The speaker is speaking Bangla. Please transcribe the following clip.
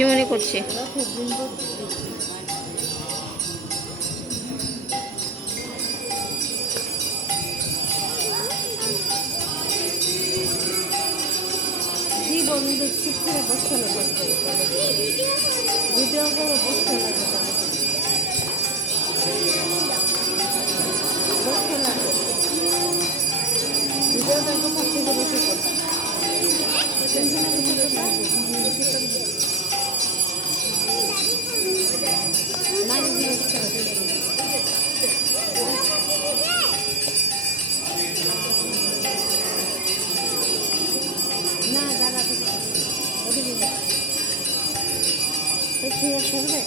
শিমুনি করছি। বন্ধু চুপ করে বসতে লাগে, ভিডিও করে বসতে লাগে, বসতে লাগে ভিডিওটা কোথা থেকে বসে করতে না দাঁড়াতে ঠিক আছে।